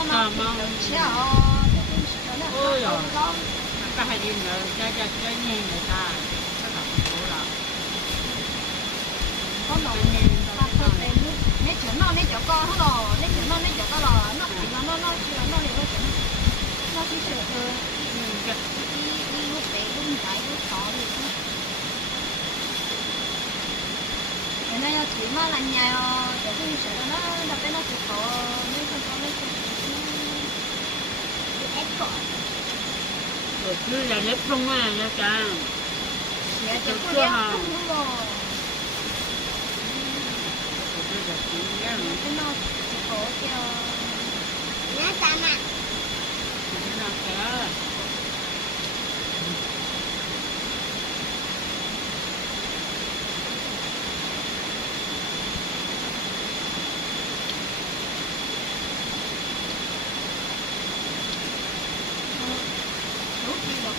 con nó thì được chéo cho cũng sửa nó ôi không giời. có Cái hai đêm rồi chơi nghe người ta rất là khổ là có nó ta thôi tên nét chữ nó nét chữ con nó rồi nét chữ nó nét chữ con rồi nó chỉ nó liền nó chỉ sửa thôi đi lúc bé lúc trái lúc khó thì cái này chỉ mà là nhà để tôi sửa nó đập bên nó chỉ có nên không có nên ép cỏ rồi cứ là nếp không à nha cha dạ cho cô đeo không đúng rồi cái nó chỉ có kêu nó sao mà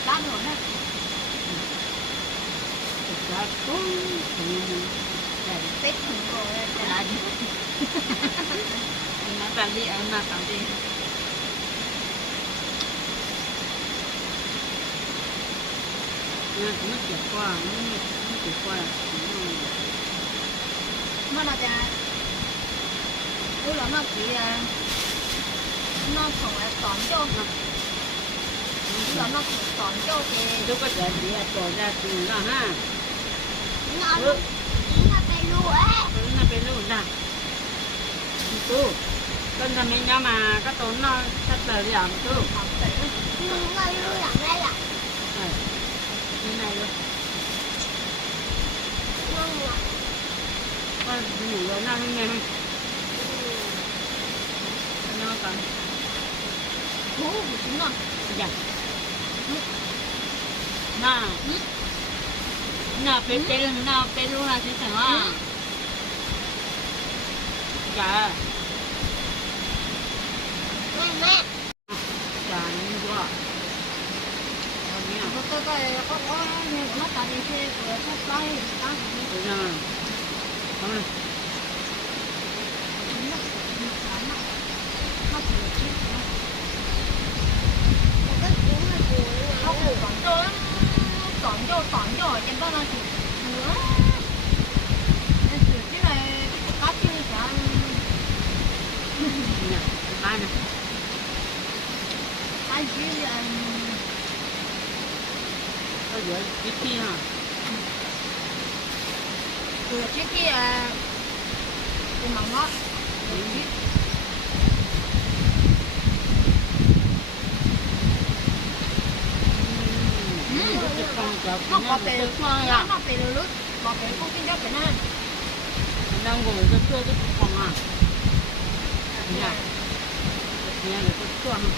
đá rồi đó. Đá cũng Tết thùng rồi đá đi. Nó tàn đi ở mà tàn đi. Nó chỉ qua, nó chỉ qua. Mà nó ra, ủa là nó chỉ nó không phải tóm cho nó cũng tóm cho thì lúc có thể đi trổ ra từ nó ha nó phải luôn ấy nó phải luôn ra tu con là mình mà các tốn nó sắp tới đi làm tu nhưng nó luôn làm đây là như này luôn con ngủ rồi nó nghe không nó còn bố của chúng nó dạ nào phải luôn là sẽ sẵn á dạ mẹ dạ nó quá có nó tại vì xe của nó sai ta rồi nè không này còn cho trên đó là nữa cái này cá chứ chả nè ba nè cái chứ có giữa cái kia hả vừa trước kia cái mỏng ngót nó bỏ bể nó bể nước bỏ bể không tin đó bể na đang ngồi cái cưa cái phòng à nhà nhà là cái cưa không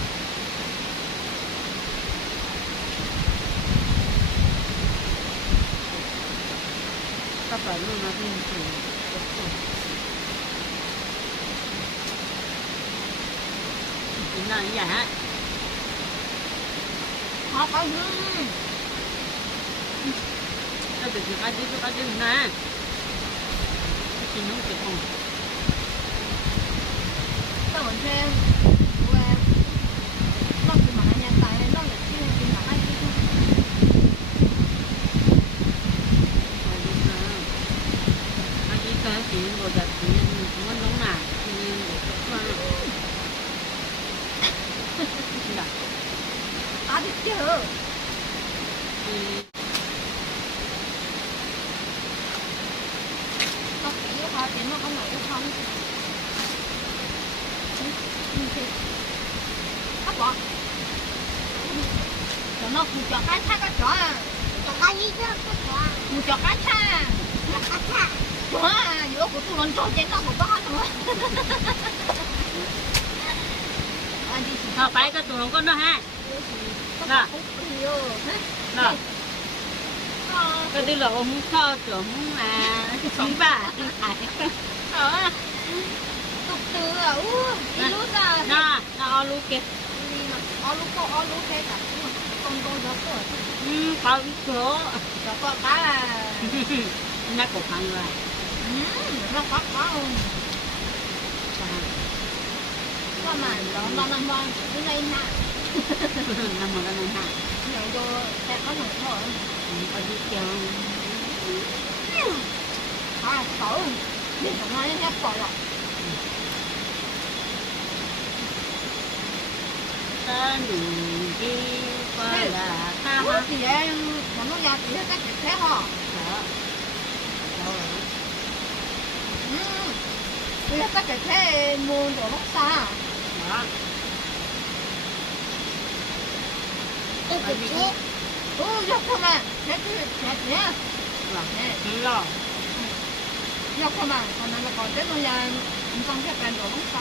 các bạn luôn là thêm chính là như vậy á họ có nó được cái gì nè cái gì nó được không các bạn xem nó chỉ mà nhà tài nó là chỉ mà hai cái anh đi cái chuyện rồi đặt chuyện muốn nóng nà chuyện rồi các bạn à được chưa có cái yếu hoa thì nó không phải yếu không hấp bỏ rồi nó phụ cho cái cha cái chó à cho cái gì chứ phụ cho cái cha chó à giữa của tôi nó trộn trên nó một con nữa thôi phải cái tụi nó con đó ha nè nè cái đi là ông kho trưởng là chính bà ở tục từ à đi lúc ra nè nó lu kìa lu thế cả con đó cửa có cửa đó có cá là nó cũng ăn rồi nó quá quá không sao mà nó nằm vào cái này nè Năm một năm hai. nhiều vô sẽ có một thôi Có đi chơi. xấu đi trong này hết bỏ rồi Ta đủ đi qua là ha ha. thì em mà nó ra thì các chuyện thế hả Đó. Đâu rồi? bây giờ các chuyện thế mua đồ lúc xa Đó. cái chuyện thế giờ không à thế cứ thế nhé Rồi. Đúng rồi. giờ không à còn là còn thế nó ra không cái bàn đồ lúc xa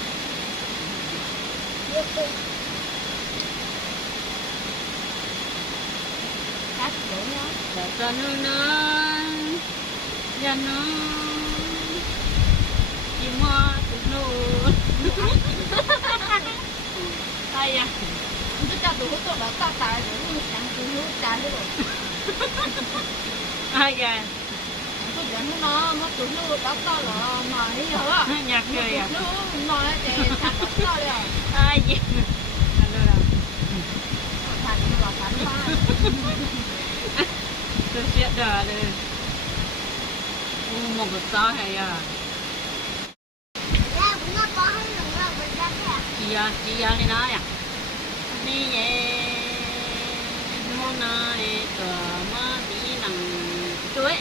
cắt chỗ nhá Để cho nó chỉ mua tụi nó ai à chúng ta đủ tốt là ta tài rồi nhưng chẳng cứ lúc trả được ai à tôi dẫn nó tụi nó đắp to là mà đi hả nhạc cười à nó nói để thằng đắp to rồi ai gì thằng nó là thằng ba tôi sẽ đợi được một cái to hay à chị đi nói à đi về mua nói tờ mà đi nằm chuối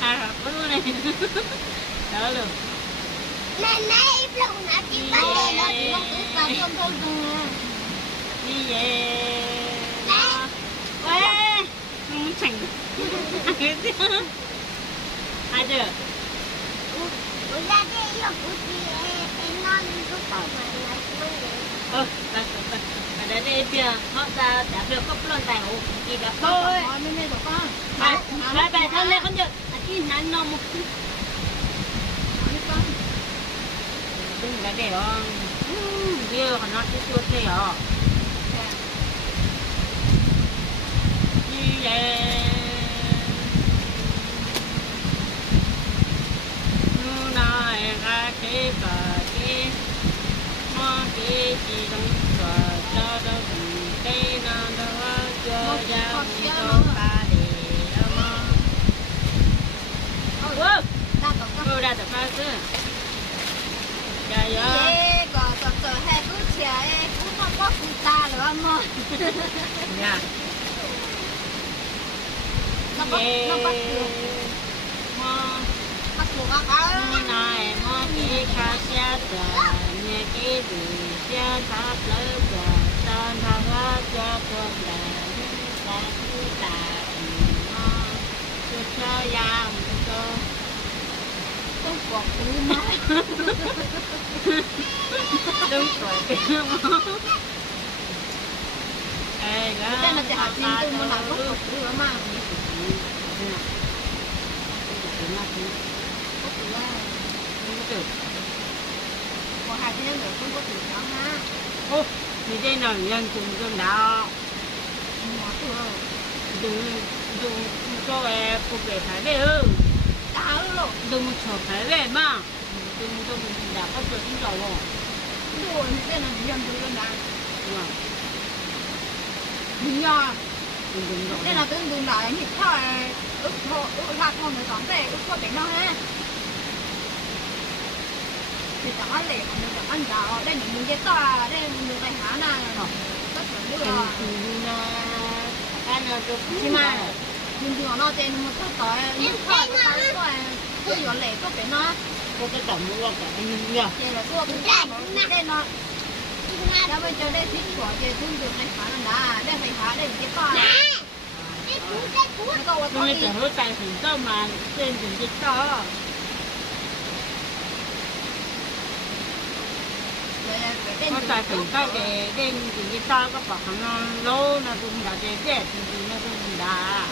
à bữa này đỡ luôn đi về quê không chảnh ai được ở đây bây giờ họ ra đã được có lần tài hộ thì đã thôi mấy mấy của con bài thân lên con được cái nắn nó một đừng là để giờ còn nó chưa thế à đi về nu này ra cái bà cái mà cái gì đông cả cho đâu cái nào đâu cho ra cho bà để mà ô ra tập phá chứ trời ơi còn hai cứ chè cũng không có phụ ta nữa mà nha nó bắt buộc á này mà cái cá xe là nhà cái gì xe tháp lớn là tan thang á cho con là cái ta cho giang cho không có phụ mà đúng rồi ê đó đây là chỉ học sinh tôi muốn làm không có phụ nữa mà còn hai cái nữa không có phụ nữa ha ô thì đây là nhân chung trong đó đừng cho em phục về phải về ư đau luôn đừng cho phải về mà đừng đã có chuyện rồi không đùa đây là nhân tôi đã đừng đây là tương đương đại nhịp thôi ức lạc không được tóm về ức có thể nó ha thì chẳng ăn lệ còn được ăn gạo đây những cái to đây những cái há này tất cả đều là nhưng mà mình thường nó trên một số tỏi những cái tỏi tôi vừa lệ có phải nó có cái tầm mua cả anh nhá đây là tôi cũng đây nó đó bây giờ đây thích của chơi tương đương cái há là đây phải há đây cái to nó lên trở tay hình to mà trên những cái to có tài thử cái để đem những cái to có bảo nó lâu nó cũng đã để dễ thì nó cũng đã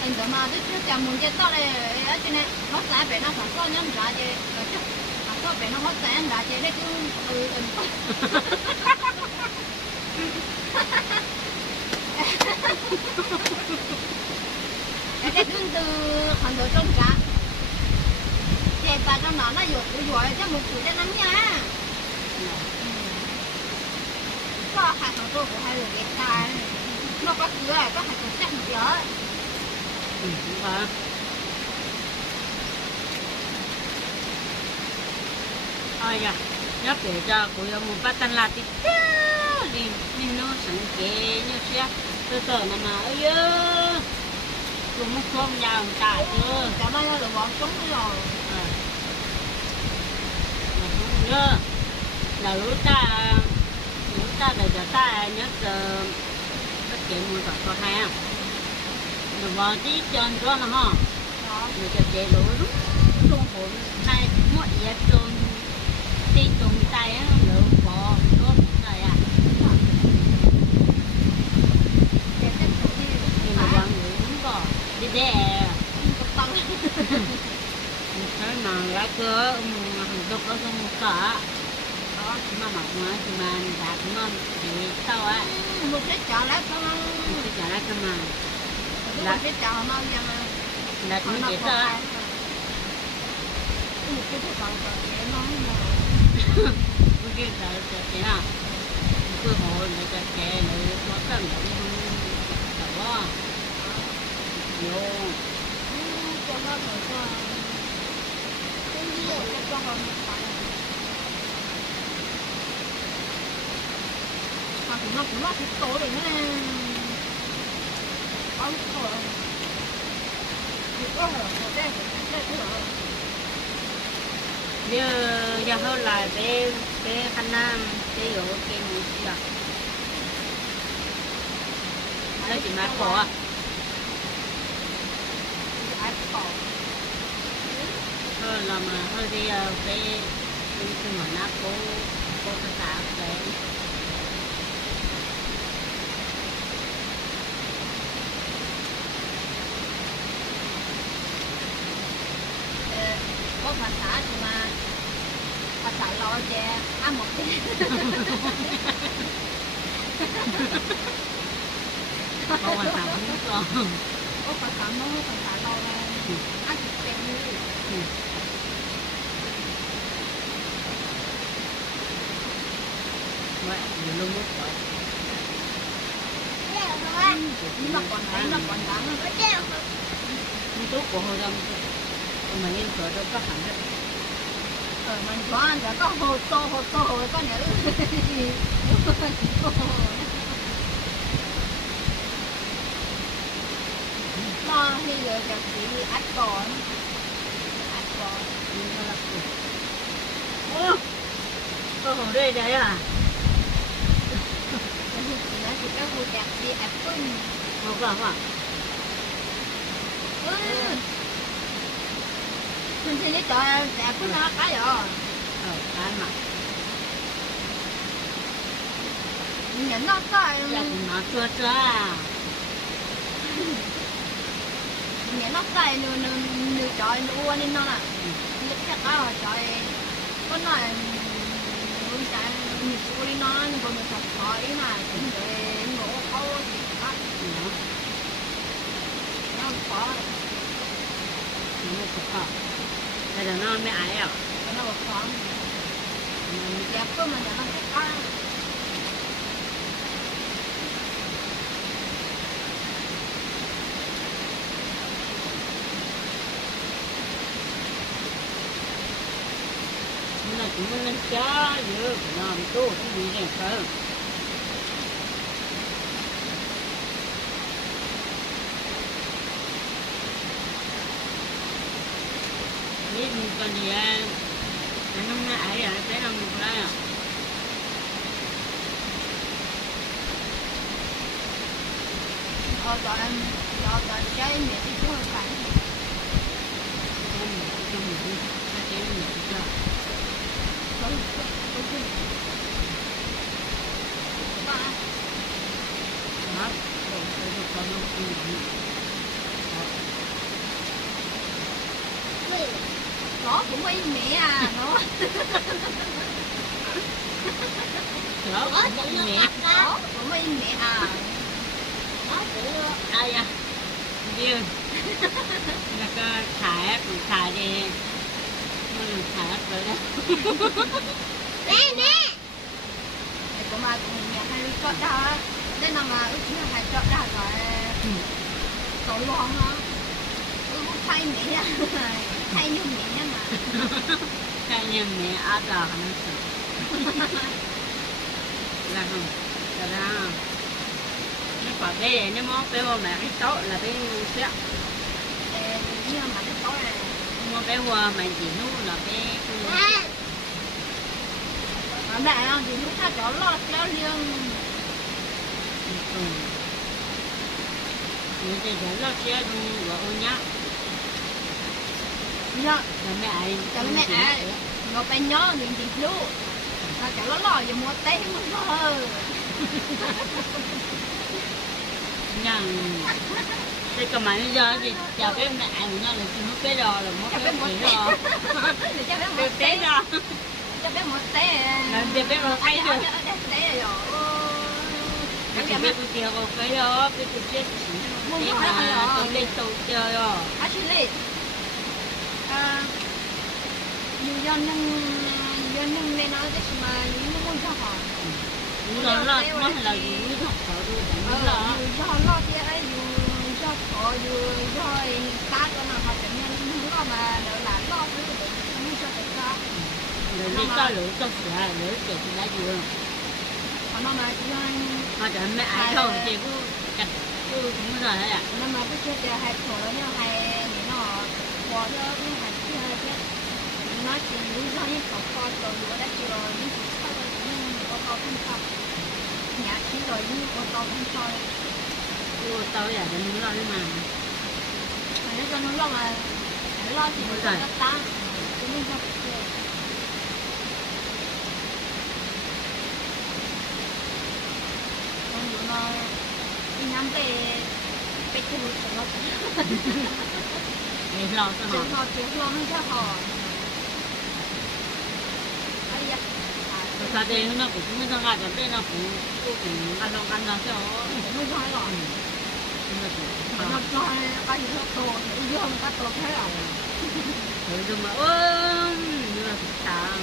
anh đó mà tôi chưa chạm muốn cái to này ở trên này nó xả về nó phản con nhắm ra chơi phản con về nó hot xả ra chơi đấy cứ cái tương từ hàng đồ trong cả chè bà trong nó dột dột cho một củ cho lắm nha có hạt của tôi của hai người ghét ta nó có cửa có hạt của chắc một lỡ đúng rồi ôi da nhớ để cho cô yêu một bát tan lạt thì đi nó sẵn kế như thế tôi sợ mà ơi ơ tôi muốn không nhau một tài chưa cảm ơn là bọn chúng rồi nhớ là lúc ta để cho ta nhớ bất kỳ một trò có hay không rồi vào tí chân cho nó hả rồi cho chế lúa lúc trong hồn này mỗi giờ trôn đi trồng tay á lửa bò nó này à thì mà vào người đúng bò đi đè thế mà lá cơ hàng chục nó không cả đó mà mặc nó thì mà đạt ngon thì sao á một cái chợ lá không một cái chả lá cơ mà một cái chợ mau nha mà là cũng chỉ sao á một cái chợ chợ nó một cái chợ thế nào cơ hội để cho trẻ để có tâm để không đâu vô cho nó rồi cho cái gì cái con còn mà cũng là thịt tổ rồi nữa nè ăn khổ có hở có đây giờ hơn là bé khăn nam bé dụ cái mũi xíu nó chỉ mà khổ à thôi là mà thôi đi bé cái mà nắp cô xã bé cóภาษาthì màภาษาlo chè ăn một cái không quan trọng không còn cóภาษาnóภาษาlo là ăn thịt chè như vậy nhiều luôn mất rồi nó còn đắng không tốt của hồi đông mà nên cửa đâu có hẳn hết mình có ăn có hồ tô có nhớ lo khi giờ chặt chỉ ách còn ô hồ đây đấy à nó chỉ có hồ chặt đi ách phân hồ cả hả mình thì trời đẹp cứ nó cái rồi cái mà nhìn nó coi là nó chưa à nhìn nó coi nửa trời nửa nên nó là nhất chắc đó trời có nói nuôi chạy nửa số đi nó còn nửa thật khỏi mà cũng để ngủ câu thì khác nó khó nó khó bây giờ nó mới ái à nó khó đẹp cơ mà nó khó là chúng mình chá dữ làm tốt cái gì này không biết mình còn gì à nó không ai à thấy đâu một đây à cho em cho chơi mẹ đi cũng phải trong một cái chế một cái đó rồi tôi cho nó nó cũng y mẹ à nó đó cũng mẹ nó cũng y mẹ à nó cũng ai à điên là cái thải đi mình thả rồi đó. Nè. Để có mà nhà hay chọn ra, nên là mà ước là hay chọn ra rồi. Tối loang á. Thay mẹ nha. Thay như mẹ nha mà. Thay như mẹ ăn rồi nó sợ. Là không, là không. Nó quả bé nó mó bé mẹ cái tốt là bé xéo. Nhưng mà cái tối này Mua bé hoa mà chỉ nấu là bé mà mẹ thì lúc ta cho lo kéo riêng người ta cho lo xéo luôn rồi nhá. nhá Rồi mẹ ai nó phải nhớ những gì luôn ta cho lo giờ mua té mua lo nha. Thế còn mà bây giờ thì chào bé mẹ của nó là chỉ mất cái đò là mất cái gì đó. Bé té ra. cho bé một té Làm bé rồi thay rồi. té rồi Cái bé của kia có cái đó, bé của chết chỉ. Bé mà tôi lên tàu chơi rồi. Actually nhiều dân nên nói để mà những môn cho họ Đúng rồi, nó là gì học sợ luôn, đúng rồi. do lo thì ấy do họ do ta cho nó họ tự nhiên không có mà đỡ là lo thứ không cho tự do Rồi đi cho lửa cho sữa, lửa thì đã vừa. họ nói mà chỉ Họ chẳng mẹ ai không thì cũng chặt cũng rồi đấy ạ. nó mà cái chuyện hai thổ đó nhau hai thì nó bỏ đó cái hạt cái nó chỉ lý do những học kho rồi nữa đã chỉ rồi những cái sau đó những có không sao nhà chỉ rồi những có không sao Ủa tao là để muốn lo đi mà. nó cho nó lo mà nó lo thì nó rất ta cũng nên cho còn nó đi nắm về thu nó Để lo cho họ. lo nó cho họ Rồi sao đây nó cũng không sao cả, đây nó cũng ăn nó cho. không cho rồi nó cho cái gì nó to thì vô nó cắt to thế rồi Rồi nhưng mà như là thực trạng.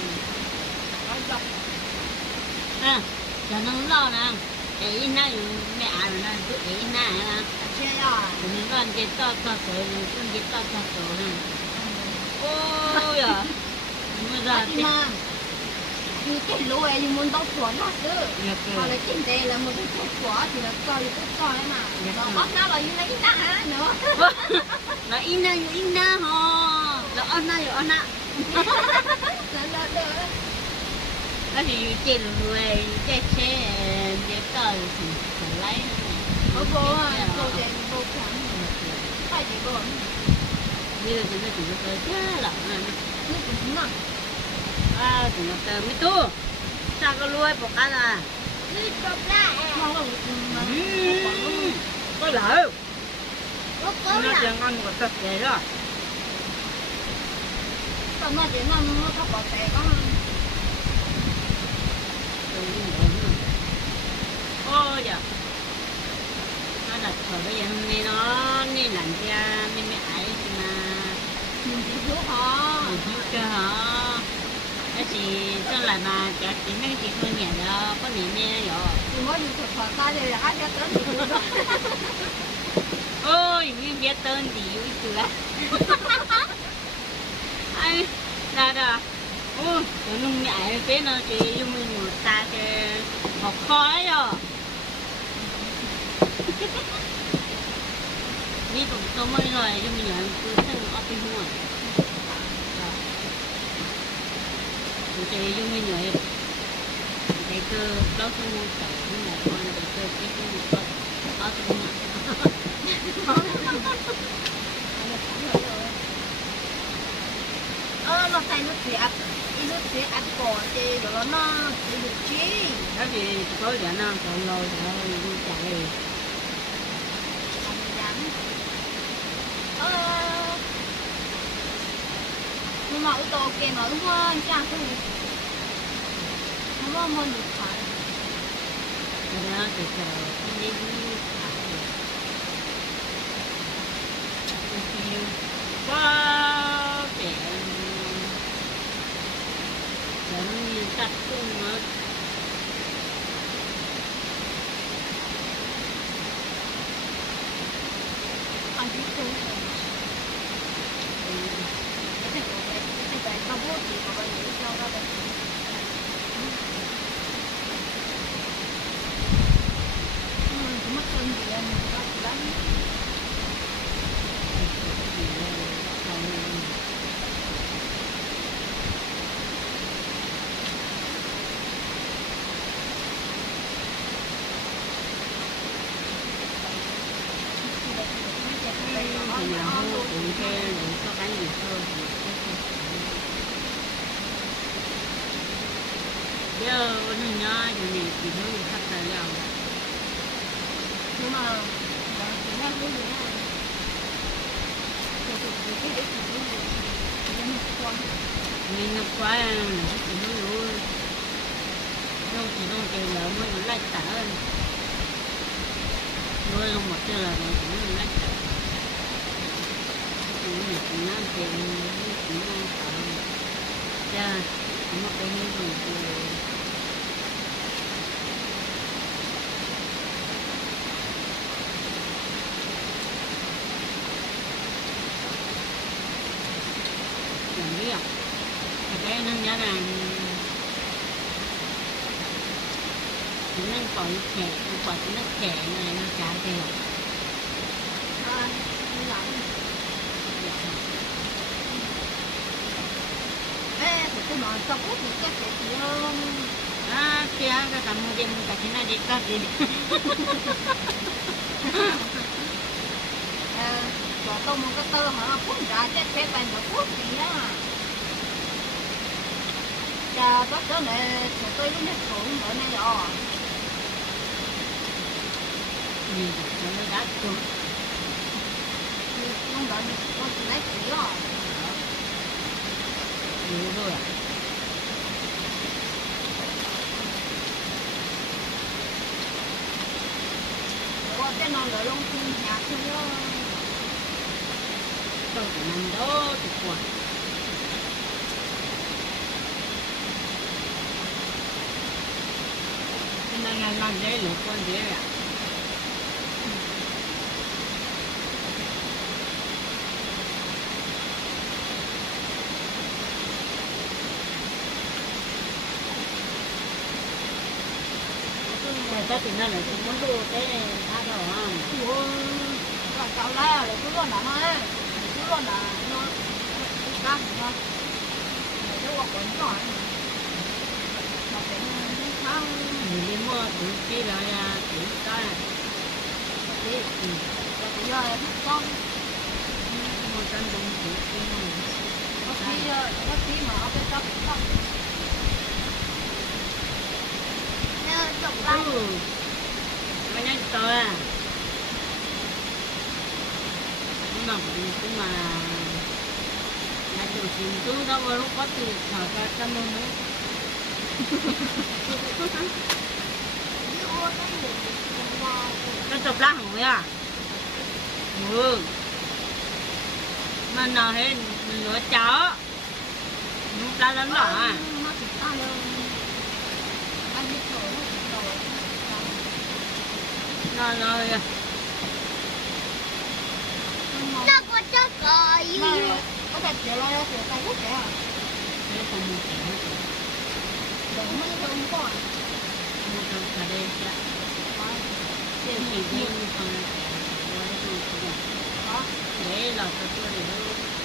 À, cho nó lo nè. Để in này mẹ rồi nè, cứ để in này nè. chưa rồi Mình còn cái to to rồi, con cái to rồi nè. Ôi à. Bây giờ thì như cái lúa ấy như muốn đốt chuột nó chứ còn là kinh tế là một cái chuột thì nó coi được cái coi mà nó ớt nó là như lấy đá nữa nó in na ho nó ớt na nó thì chơi lùi chơi để coi thì phải lấy vô chơi vô chẳng phải gì vô bây giờ chúng ta chỉ có tới thế là nước cũng ngon à chúng ta tới mấy tu sao có lùi bọc ăn à có lỡ nó chẳng ăn một tập vậy đó còn nó chỉ nó thấp bỏ tệ có ôi dạ nó đặt rồi bây giờ hôm nay nó nên làm ra nên mẹ ấy mà mình chỉ thiếu họ mình thiếu cho họ nó chỉ cho lại mà chả chỉ mấy chị thôi nhà đó có niệm nghe rồi thì mới đi thực phẩm ta thì ai cho tới thì được ôi nguyên giá tên thì vui chừa ai ra đó ôi tụi nung nhảy cái nó chỉ dùng mình một ta cái học khó đấy rồi đi tụi tôi mới rồi dùng mình nhận cứ thân ở bên ngoài tụi chị dùng mình nhận cái cơ đó không muốn chọn nhưng mà con cái cơ cái con ở trong nó thay nước thiệt nước thiệt ăn cỏ thì rồi nó thì được chi đó thì có giả nó còn lôi rồi đi chạy nhưng mà ô tô kia mà đúng không chẳng không có môn được phải rồi đó thì chờ đi quá đẹp đặt chung nữa. ăn chút chung cái không có gì mà bây giờ cho ra đây mất cân gì anh lắm thì nhà mua cũng thế cũng có cái gì thôi giờ nó nhỏ thì này thì nó cũng khắc ra nhau nhưng mà chỉ nghe cái gì này cái đấy thì nó quan nên nó quá thì nó luôn đâu chỉ đâu chơi là mới lại tả nuôi không một chơi là nó lại tả nó tiền nó tả cha một cái như vậy biết không? Cái nó nhớ là nó còn khẻ, quả nó khẻ này nó trả tiền. Ê, thì tôi nói cho phút thì chắc sẽ chỉ hơn. Kia cái tầm game cái thế này đi các gì. Cho tôi một cái tơ hả, phút ra chắc sẽ bàn được phút gì á. Chà, tất cả này, chúng tôi lúc này cũng ở đây rồi. Nhìn nó đã xuống. Không đợi mình con lấy chỉ rồi. Nhiều rồi à? Ủa, cái non đợi luôn chung nhà chung đó. Đâu phải nằm đó thì quả. Nên là làm dễ lục con dễ à? Cái thì nó là cũng muốn đua cái thá đâu hả? Ủa, cậu lá là cứ lo nằm á. Cứ lo là nó căng nó. Nó quật quẩn rồi. Mà phải không. Mình đi mua tủ kia là tủ đó nè. Đi. Rồi bây giờ là thích con. Mua chân đông tủ kia mà. Có khi mà ở cái tóc tóc. Nè, chụp lại. Nó nhanh to à. Nó cũng mà là chủ xin tú đâu mà lúc có thì thở ra tâm luôn nữa. Nó chụp lá hỏng à? Ừ. Mà nó hết lúa chó. Lúc lá lớn đỏ à? Nó chỉ ta lên. Anh biết rồi. Nó Nó có chắc rồi. Có thật kiểu là kiểu tay hút kìa. Thế còn một cái nữa. Đừng mất không có. Một cái cả đây cả. Trên chỉ riêng phần Đó. để là cái tôi để nó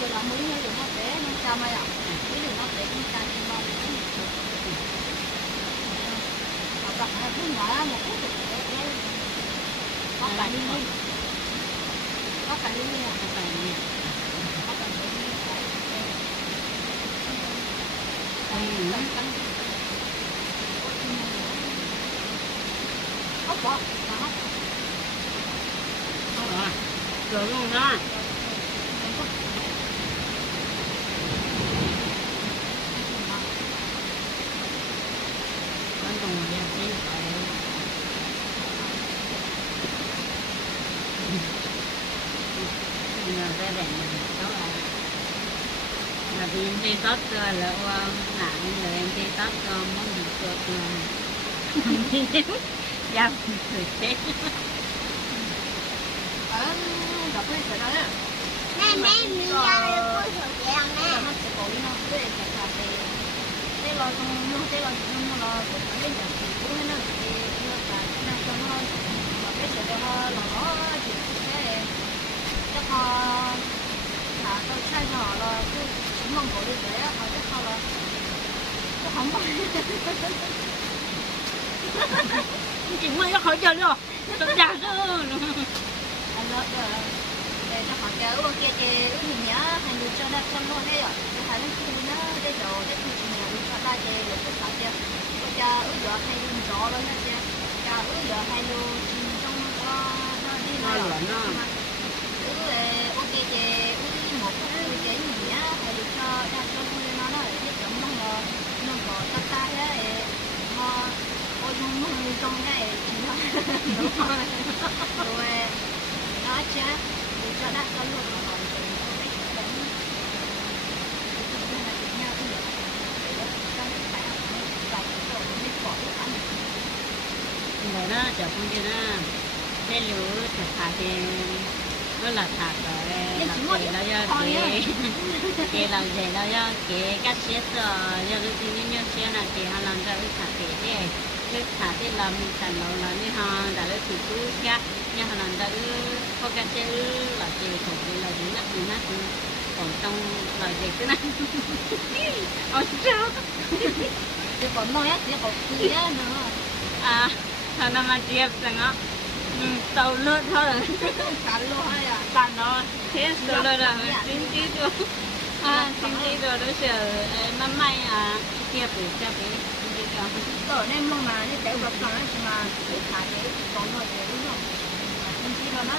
Kiểu là mới như đừng có té nó sao mày ạ. Cái đừng có té chúng ta đi mong. Mà gặp hai phút nữa một phút được té. Có cả đi đi. Có cả đi đi à. phải nhẹ. Có cả đi đi. Hấp bỏ. Hấp. Rồi. Rồi luôn đó. Con còn đẹp trên phải. Giờ ra đèn đó là là vì em đi tốt là nặng là em đi tốt muốn gì tốt giao người chết ở đập cái chỗ đó á Mẹ mình ra được có sổ vàng nó nè. nó sẽ có nó cái cái cà phê cái lo trong nó cái lo trong nó lo của nó lên chẳng cũng nó thì nó cả nó cho nó mà cái chỗ đó nó chỉ cái chắc họ thả tôi sai nhỏ là cái chúng mong có được đấy á họ chắc họ là cái không có chỉ mới nó khỏi chơi nữa tôi già chứ anh lớp để cho họ chơi ở kia thì mình nhớ hay được cho nó con luôn đấy rồi để phải lên khu nó để rồi để khu nhà đi cho ta chơi được tất cả chơi bây giờ ở giờ hay luôn rõ luôn đó chơi giờ ở giờ hay luôn trong nó đi nó rồi lợn nó ok thì một cái chơi mình nhớ hay được cho ra cho nó để chấm nó có tất cả đấy họ ôi trong cái rồi nó chả để cho đã con luôn nó còn rồi nó chở con đi nó cái lúa chở thả thì nó là thả rồi là gì nó do chị làm gì nó do chị cắt xếp rồi do cái gì như xếp là chị họ làm ra cái thả thì thế cái thả thì làm thành lâu là như họ đã cái thì cứ cắt như họ làm ra cái có cắt xếp là chị thuộc về là gì nó còn trong là gì cái này ôi sao thì còn nói thì còn kia nữa à thằng nào mà chép rằng á tàu lướt thôi rồi cắn luôn hay à bạn nó thế rồi là chính trí rồi chính trí rồi đó giờ năm nay kia bị cho bị ở đây mong mà để gặp lại mà để thả cái còn nói thế đúng không chính chỉ là nó